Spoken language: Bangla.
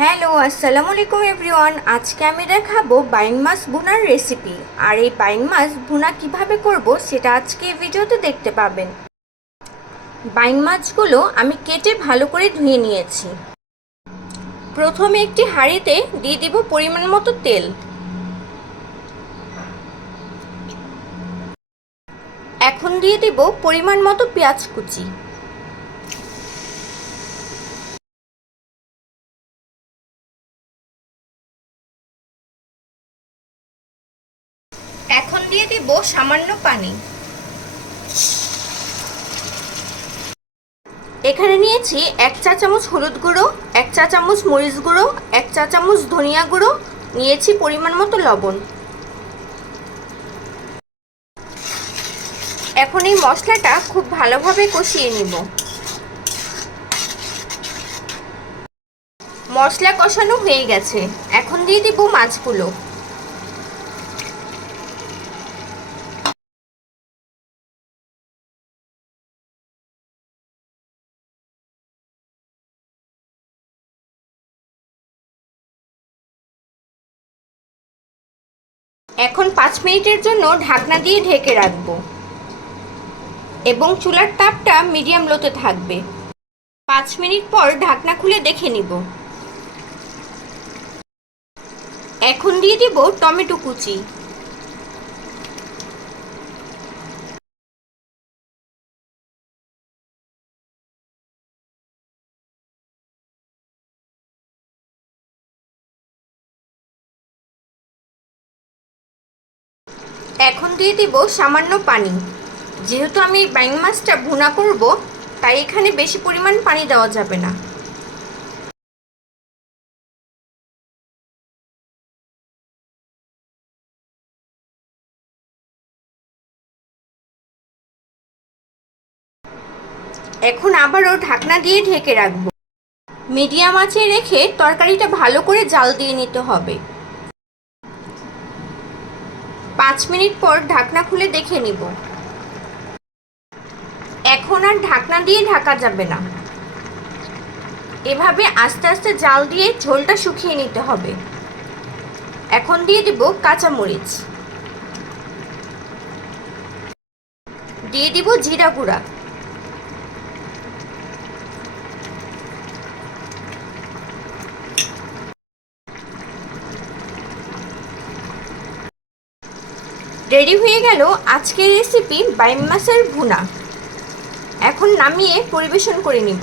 হ্যালো আসসালামু আলাইকুম এভরিওয়ান। আজকে আমি দেখাবো বাইং মাছ ভুনার রেসিপি। আর এই বাইং মাছ ভুনা কিভাবে করব সেটা আজকে এই ভিডিওতে দেখতে পাবেন। বাইং মাছগুলো আমি কেটে ভালো করে ধুয়ে নিয়েছি। প্রথমে একটি হাঁড়িতে দিয়ে দিব পরিমাণ মতো তেল। এখন দিয়ে দিব পরিমাণ মতো পেঁয়াজ কুচি। এখন দিয়ে দিব সামান্য পানি। এখানে নিয়েছি 1 চা চামচ হলুদ গুঁড়ো, 1 চা চামচ মরিচ গুঁড়ো, 1 চা চামচ ধনিয়া গুঁড়ো, নিয়েছি পরিমাণ মতো লবণ। এখন এই মশলাটা খুব ভালোভাবে কষিয়ে নিব। মশলা কষানো হয়ে গেছে, এখন দিয়ে দিব মাছগুলো। এখন 5 মিনিটের জন্য ঢাকনা দিয়ে ঢেকে রাখবো এবং চুলার তাপটা মিডিয়াম লোতে থাকবে। 5 মিনিট পর ঢাকনা খুলে দেখে নিব। এখন দিয়ে দিব টমেটো কুচি। এখন দিয়ে দিব সামান্য পানি। যেহেতু আমি বাইং মাছটা ভুনা করব, তাই এখানে বেশি পরিমাণ পানি দেওয়া যাবে না। এখন আবারও ঢাকনা দিয়ে ঢেকে রাখবো। মিডিয়াম আঁচে রেখে তরকারিটা ভালো করে জাল দিয়ে নিতে হবে। 5 মিনিট পর ঢাকনা খুলে দেখে নিব। এখন আর ঢাকনা দিয়ে ঢাকা যাবে না, এভাবে আস্তে আস্তে জাল দিয়ে ঝোলটা শুকিয়ে নিতে হবে। এখন দিয়ে দিব কাঁচামরিচ, দিয়ে দিব জিরা গুঁড়া, রেডি হয়ে গেল আজকের রেসিপি বাইং মাছের ভুনা। এখন নামিয়ে পরিবেশন করে নিব।